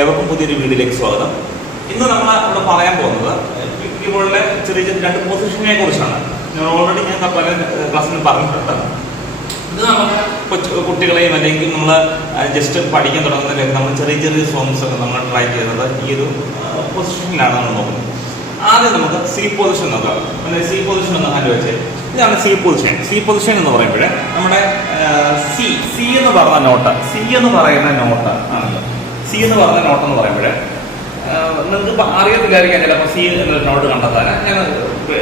ഏവർക്കും പുതിയൊരു വീഡിയോയിലേക്ക് സ്വാഗതം. ഇന്ന് നമ്മൾ ഇവിടെ പറയാൻ പോകുന്നത് കീബോർഡിലെ ചെറിയ രണ്ട് പൊസിഷനെ കുറിച്ചാണ്. ഓൾറെഡി ഞാൻ പല ക്ലാസ്സിൽ പറഞ്ഞിട്ടുണ്ട്. ഇത് നമുക്ക് കുട്ടികളെയും അല്ലെങ്കിൽ നമ്മൾ ജസ്റ്റ് പഠിക്കാൻ തുടങ്ങുന്നതിലേക്ക് നമ്മൾ ചെറിയ ചെറിയ സോങ്സ് ഒക്കെ നമ്മൾ ട്രൈ ചെയ്യുന്നത് ഈ ഒരു പൊസിഷനിലാണ് നമ്മൾ നോക്കുന്നത്. ആദ്യം നമുക്ക് സി പൊസിഷൻ നോക്കാം. സി പൊസിഷൻ ഒന്ന് ഹാൻഡ് വെച്ച് ഇതാണ് സി പൊസിഷൻ. സി പൊസിഷൻ എന്ന് പറയുമ്പോൾ നമ്മുടെ സി എന്ന് പറഞ്ഞ നോട്ട്, സി എന്ന് പറയുന്ന നോട്ട് ആണല്ലോ. സി എന്ന് പറഞ്ഞ നോട്ട് എന്ന് പറയുമ്പോൾ നിങ്ങൾക്ക് അറിയത്തില്ലായിരിക്കാം ചിലപ്പോൾ സി എന്നൊരു നോട്ട് കണ്ടെത്താൻ. ഞാൻ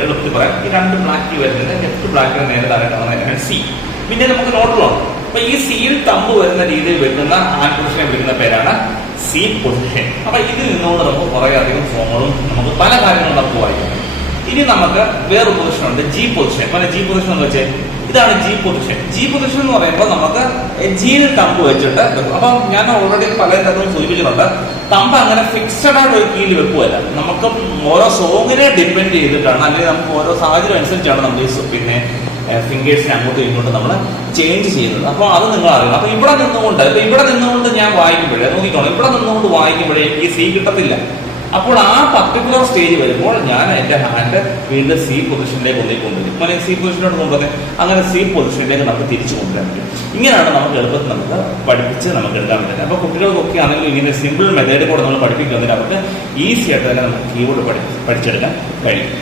എളുപ്പത്തിൽ പറയാം. ഈ രണ്ട് ബ്ലാക്ക് വരുന്നത് ലെഫ്റ്റ് ബ്ലാക്കിന് നേരെ താഴെ സി. പിന്നെ നമുക്ക് നോട്ടുകളുണ്ട്. അപ്പൊ ഈ സിയിൽ തമ്പ് വരുന്ന രീതിയിൽ വെക്കുന്ന ഹാൻഡ് പൊസിഷനെ വിളിക്കുന്ന പേരാണ് സി പൊസിഷൻ. അപ്പൊ ഇതിൽ നിന്നുകൊണ്ട് നമുക്ക് കുറെ അധികം സോങ്ങുകളും നമുക്ക് പല കാര്യങ്ങളും നമുക്ക് വായിക്കാം. ഇനി നമുക്ക് വേറെ പൊസിഷൻ ഉണ്ട്, ജി പൊസിഷൻ. അല്ലെ ജി പൊസിഷൻ എന്ന് വെച്ചാൽ ഇതാണ് ജി പൊസിഷൻ. ജി പൊസിഷൻ എന്ന് പറയുമ്പോൾ നമുക്ക് ജിയിൽ തമ്പ് വെച്ചിട്ട് വെക്കും. അപ്പൊ ഞാൻ ഓൾറെഡി പല തരത്തിലും സൂചിപ്പിച്ചിട്ടുണ്ട്. തമ്പ് അങ്ങനെ ഫിക്സഡ് ആയിട്ട് ഒരു കീഴിൽ വെക്കുമല്ല. നമുക്ക് ഓരോ സോങ്ങിനെ ഡിപ്പെൻഡ് ചെയ്തിട്ടാണ്, അല്ലെങ്കിൽ നമുക്ക് ഓരോ സാഹചര്യം അനുസരിച്ചാണ് നമ്മൾ ഈ പിന്നെ ഫിംഗേഴ്സിനെ അങ്ങോട്ടും ഇങ്ങോട്ടും നമ്മൾ ചേഞ്ച് ചെയ്യുന്നത്. അപ്പോൾ അത് നിങ്ങൾ അറിയണം. അപ്പൊ ഇവിടെ നിന്നുകൊണ്ട് ഞാൻ വായിക്കുമ്പോഴേ നോക്കിക്കോണം, ഇവിടെ നിന്നുകൊണ്ട് വായിക്കുമ്പോഴേ എനിക്ക് സി കിട്ടത്തില്ല. അപ്പോൾ ആ പർട്ടിക്കുലർ സ്റ്റേജ് വരുമ്പോൾ ഞാൻ എന്റെ ഹാൻഡ് വീണ്ടും സി പൊസിഷനിലേക്ക് കൊണ്ടുവരും. അല്ലെങ്കിൽ സി പൊസിഷനോട് കൊണ്ടുവന്ന് അങ്ങനെ സി പൊസിഷനിലേക്ക് നമുക്ക് തിരിച്ചു കൊണ്ടുവരാൻ പറ്റും. ഇങ്ങനെയാണ് നമുക്ക് എളുപ്പത്തിൽ നമുക്ക് പഠിപ്പിച്ച് നമുക്ക് എടുക്കാൻ പറ്റുന്നത്. അപ്പോൾ കുട്ടികൾക്കൊക്കെ ആണെങ്കിലും ഇങ്ങനെ സിമ്പിൾ മെത്തേഡ് കൂടെ നമ്മൾ പഠിപ്പിക്കുന്നതിന് അവർക്ക് ഈസി ആയിട്ട് തന്നെ നമുക്ക് കീബോർഡ് പഠിച്ചെടുക്കാൻ കഴിയും.